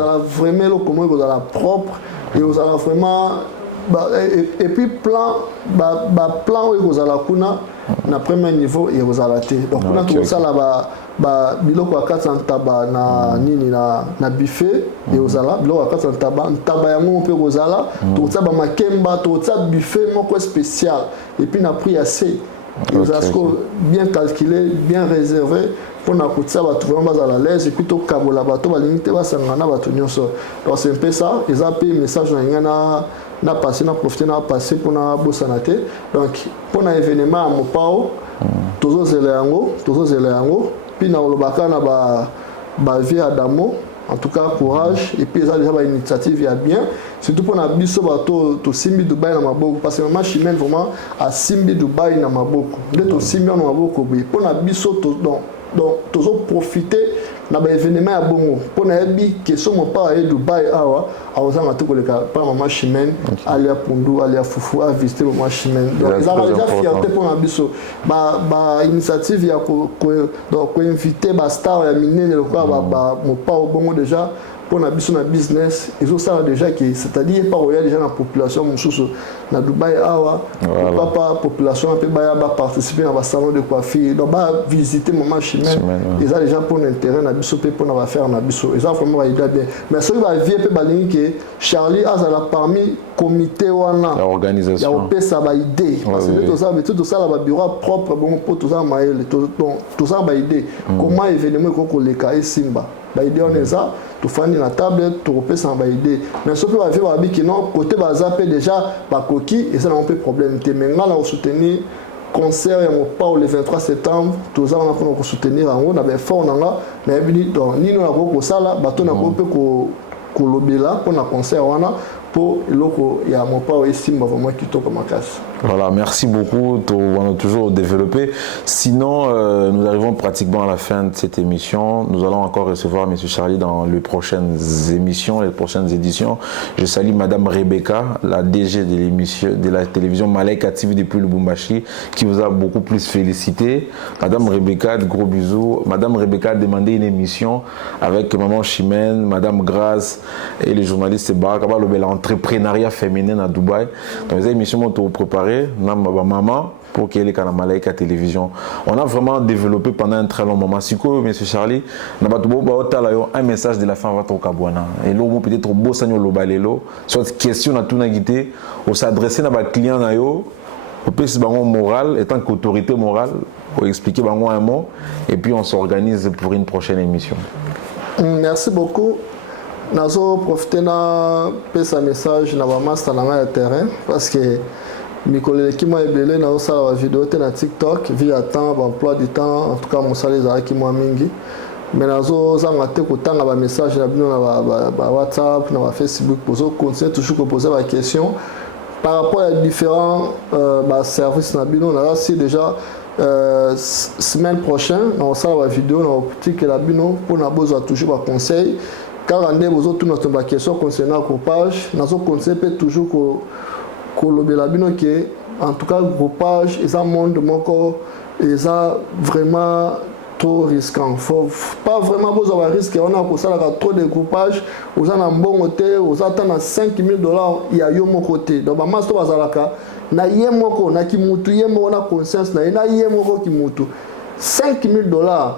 ala vraiment le comment vous ala propre et aux ala vraiment et puis plan plan où vous ala kuna na premier niveau et vous ala té donc on a tout ça là biloko akati ntaba na nini na buffet et ozala biloko akati ntaba yango mpe kozala to tsaba makemba to tsaba buffet moko spécial et puis na prix assez et ozala bien calculé bien réservé pour na kutsa bato vraiment bazala l'aise et puis to kabola bato balingi te basangana bato nyonso donc c'est un peu ça ils a payé message na ngana na passé na profiter na passer pour na bosana te donc pour na événement à mopao tozo zela yango puis na olobaka na ba vie Adamo en tout cas courage et puis ça déjà une initiative il y a bien surtout pour na biso bato to simbi Dubaï na maboko parce que maman Chimène vraiment à simbi Dubaï na maboko de to simbi na maboko pour na biso donc toujours profiter na ba événement ya bongo pour na yebi que so mo pa à Dubaï awa awozanga to koleka pa maman Chimène alia Pundu alia Fufu a visiter maman Chimène donc ils ont déjà fierté pour na biso ba initiative ya donc ko inviter ba star ya minene le quoi ba mo pa au bongo déjà pour na biso na business ils ont ça déjà qui c'est-à-dire pas il y a déjà la population mususu na Dubaï awa papa population peut ba participer à salon de coiffure donc ba visiter maman Chimène ils ont déjà pour l'intérêt na biso pe pour na faire na biso ils ont vraiment idée bien mais ceux qui va vie pe balingi que Charlie azala parmi comité wana l'organisation ya opesa ba idée parce que tout ça la bureau propre bon pour tout ça maël tout ça ba idée comment événement ko leka et simba ba idée on est ça tout fani la table tout opesa ba idée mais ce que va faire ba ki non côté ba zapper déjà ba coquille et ça n'a pas problème té mais là on soutenir concert au pas le 23 septembre tout ça on a pour soutenir en on avait fort nga mais bini donc ni na ko sala bato na ko pe ko lobela pour na concert wana pour loko ya mon pas estime vraiment qui to comme casse. Voilà, merci beaucoup. On a toujours développé. Sinon, nous arrivons pratiquement à la fin de cette émission. Nous allons encore recevoir M. Charlie dans les prochaines émissions, les prochaines éditions. Je salue Madame Rebecca, la DG de l'émission de la télévision Malaika TV depuis Lubumbashi, qui vous a beaucoup plus félicité. Madame Rebecca, de gros bisous. Madame Rebecca a demandé une émission avec Maman Chimène, Madame Grace et les journalistes Barakaba, l'entrepreneuriat féminin à Dubaï. Donc, les émissions ont été préparées. Maman pour qu'elle ait Malaika télévision. On a vraiment développé pendant un très long moment. Si vous, M. Charlie, un message de la fin à votre Kabwana. Et là, peut-être beau sanyo lobalelo, soit question à tout nagité, ou s'adresser à votre client nayo, au plus moral, étant qu'autorité morale, pour expliquer un mot, et puis on s'organise pour une prochaine émission. Merci beaucoup. Nazo profiter na pesa message na ba master na terrain parce que Mikolo qui m'a ébélé na osala la vidéo na TikTok via temps emploi du temps en tout cas mon salaire qui m'a mingi mais nazo zanga te kotanga ba message na bino na ba WhatsApp na ba Facebook pour continuer toujours que poser la question par rapport à différents services na bino na si déjà semaine prochaine na osala la vidéo na optique la bino pour na besoin toujours ba conseil car on est besoin tout notre question concernant groupage nazo conseil peut toujours que en tout cas groupage et ça monde moko et ça vraiment trop risquant faut pas vraiment besoin de risque on a pour ça trop de groupage aux en bon côté aux attend à $5,000 il y a yo mon côté donc ba master bazalaka na yemoko na kimutu yemo na conscience na yemoko kimutu $5,000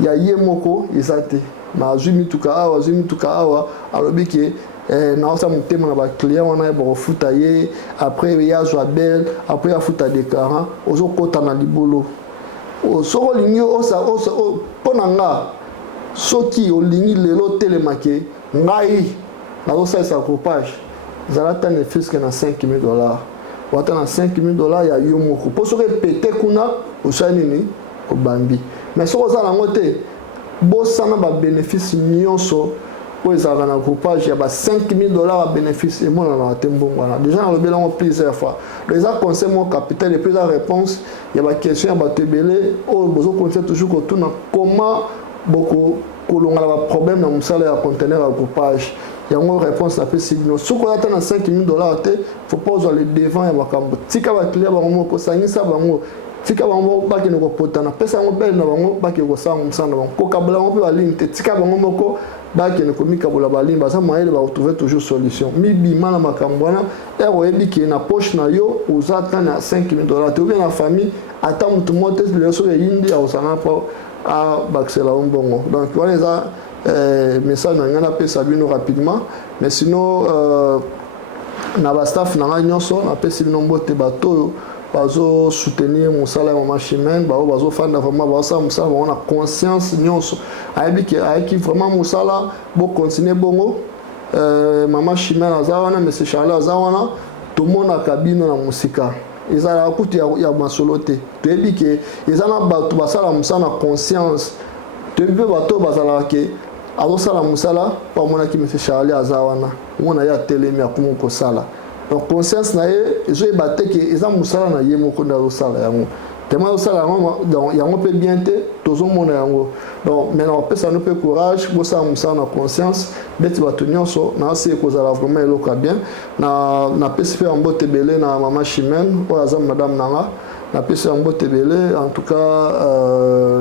il y a yemoko ezate na azumi tuka awa alobi ke na ça monter mon client on a bon futa ye après il y a Joabel après il y a futa déclarant ozo kota na libolo o so lingi o sa ponanga soki o lingi lelo telemake ngai na o sa coupage zalata ne fisque na $5,000 wata na $5,000 ya yo moko po so répéter kuna o chanini o bambi mais so za na ngote bo sana ba bénéfice nyonso pour les groupage, il y a $5,000 à bénéfice et moi on a déjà on le plusieurs fois. Les gens conseillent mon capital et plusieurs réponses. Il y a des questions à battre ou besoin conseiller toujours que comment beaucoup qu'on a un problème dans mon salaire à contenir à groupage. Il y a une réponse à peu signaux. Si on attend $5,000, il faut pas aller devant et wakambo. Si on va client bango ko sangisa bango. Tika bango baki no potana pesa ngo bel na bango baki ko sa musana bango ko kabla ngo ba linte tika bango moko baki ne komika bola balimba ça maele ba trouver toujours solution mi bima na makambwana ero ebi ki na poche na yo uzata na $5,000 to bien la famille ata mutu mote le so yindi au sana pa a baxela mbongo donc voilà ça message na ngana pesa bino rapidement mais sinon na ba staff na nyonso na pesa bino mbote bato bazo soutenir mon salaire Maman Chimène bazo fanda vraiment bazo ça on a conscience nyonso aiki vraiment mon salaire bo continuer bongo Maman Chimène azawana monsieur Charles azawana tout le monde a cabine na musika ezala kuti ya masolote tebi ke ezana bato basala musana conscience tebi bato basala ke azo sala musala pa mona ki monsieur Charles azawana mona ya telemi akumo ko sala donc conscience na ye ezo ebate ke eza musala na ye moko nda osala yango tellement osala yango donc yango pe bien te tozo mona yango donc maintenant pesa no pe courage bosa musala na conscience beti bato nyonso na se kozala vraiment eloka bien na pesi pe mbote belé na Maman Chimène o aza madame nanga na pesi yango tebele en tout cas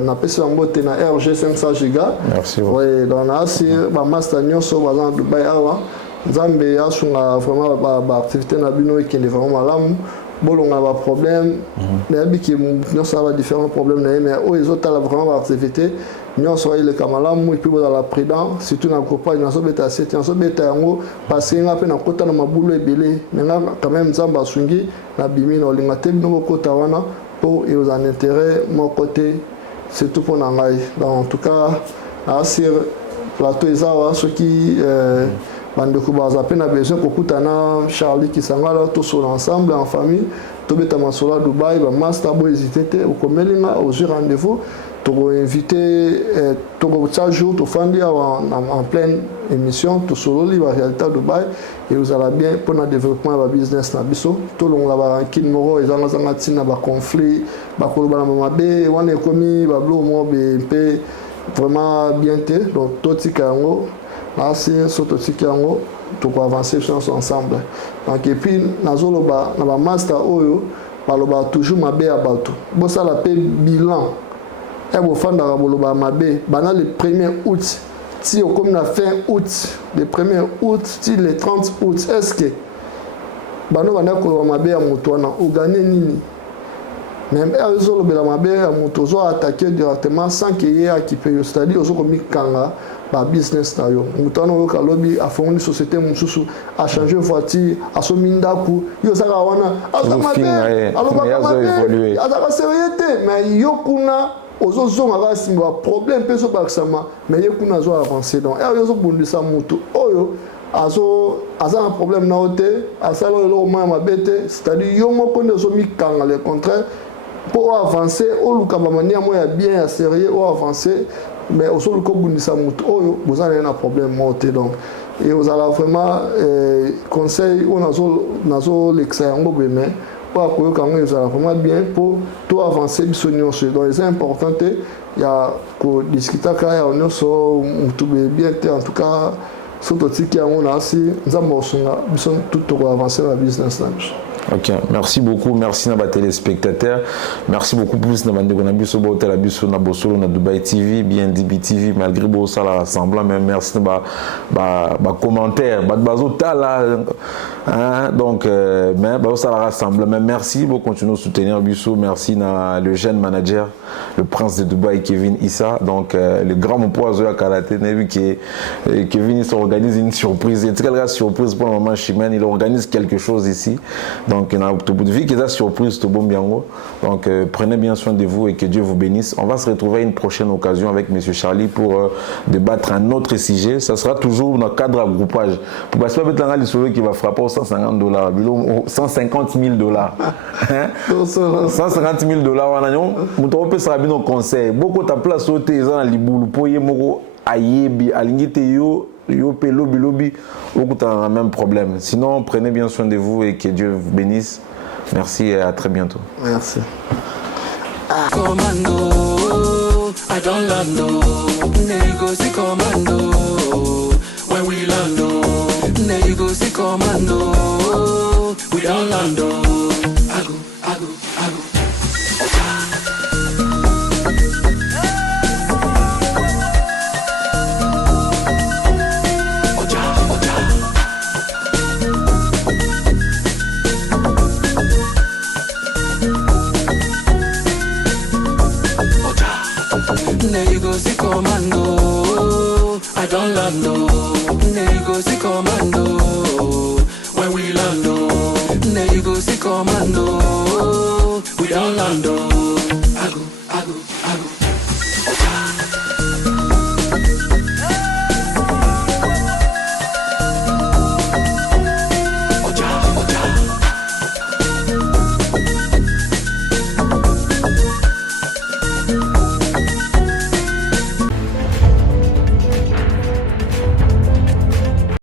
na pesi yango te na RG 500 giga. Merci. Oui, donc na si ba master nyonso baza na Dubai awa nzambe asunga vraiment ba activité na bino ekende vraiment malamu bolonga ba problème na biki nyonso ba différents problèmes na mais o ezotala vraiment ba activité nyonso ile kamalamu et puis boza la prudent surtout na compagnie na so beta seti na so beta yango parce que nga pe na kota na mabulu ebele mais nga quand même nzambe asungi na bimi na olinga te bino kota wana pour et aux en intérêt mon côté c'est tout pour ngai donc en tout cas asir plateau ezawa ceux qui bandeko baza pe na besoin kokutana Charlie Kisangala tous ensemble en famille tobeta masola Dubai ba master bo hésiter te okomelinga au rendez-vous to invité to chaque jour to fandi en pleine émission to solo li ba réalité Dubai et vous allez bien pour le développement ba business na biso to longa ba kin moro ezanga zanga tina ba conflit ba koloba na mabe wana komi ba blo mo be pe vraiment bien te donc to tikango asi soto tikango to ko avancer ensemble donc et puis nazoloba na ba master oyo baloba toujours mabe ya bato bo sala pe bilan et bo fanda baloba mabe bana le 1er août si comme na fin août le 1er août si le 30 août est-ce que bano bana ko mabe ya moto na o gagner nini même ezolo bela mabe ya moto zo attaquer directement sans qu'il y ait qui peut c'est-à-dire ozo komi kanga ba business na yo mutano yo kalobi a fondé société mususu a changer voiture a so mindaku yo saka wana azamabe évoluer azaka sérieuxté mais yo kuna ozo zonga ba simba problème peso baksama mais yo kuna zo avancer donc yo zo bundisa mutu oyo aza un problème na hote asala lo ma mabete c'est-à-dire yo moko ndezo mikanga le contraire pour avancer au luka ba mania moya bien ya sérieux ou avancer mais au sol ko bundisa mutu oyo vous avez un problème monté donc et vous allez vraiment conseil on nazo l'examen mais pour que quand vous allez vraiment bien pour tout avancer bisonio donc c'est important il y a ko discuter ka on so mutu bien en tout cas surtout si on a aussi nzambo sunga bison tout pour avancer la business là. Ok, merci beaucoup, merci à nos téléspectateurs, merci beaucoup plus na bande na biso ba hotel biso na bosolo na Dubai TV, bien DB TV malgré bo ça la rassemblement mais merci ba commentaire, ba bazo tala hein donc mais ba ça la rassemblement mais merci pour continuer à soutenir biso, merci na le jeune manager le prince de Dubaï Kevin Issa donc le grand mon poids à karaté vu que Kevin Issa organise une surprise, et quelle surprise pour le moment Chimène, il organise quelque chose ici. Donc, il y a une vie qui est surprise, tout bon bien. Donc, prenez bien soin de vous et que Dieu vous bénisse. On va se retrouver à une prochaine occasion avec M. Charlie pour débattre un autre sujet. Ça sera toujours dans le cadre de groupage. Pour que ce soit le qui va frapper aux $150, 150 000 dollars. 150 000 dollars. On peut se rappeler nos conseils. Beaucoup de place au thé, dans les boules, pour y ayebi, alingite yo pe lobi beaucoup a même problème. Sinon prenez bien soin de vous et que Dieu vous bénisse. Merci et à très bientôt. Merci. Commando, I don't land negoci commando. When we land negoci commando. We don't land ago. Negoci commando, I don't land negoci commando.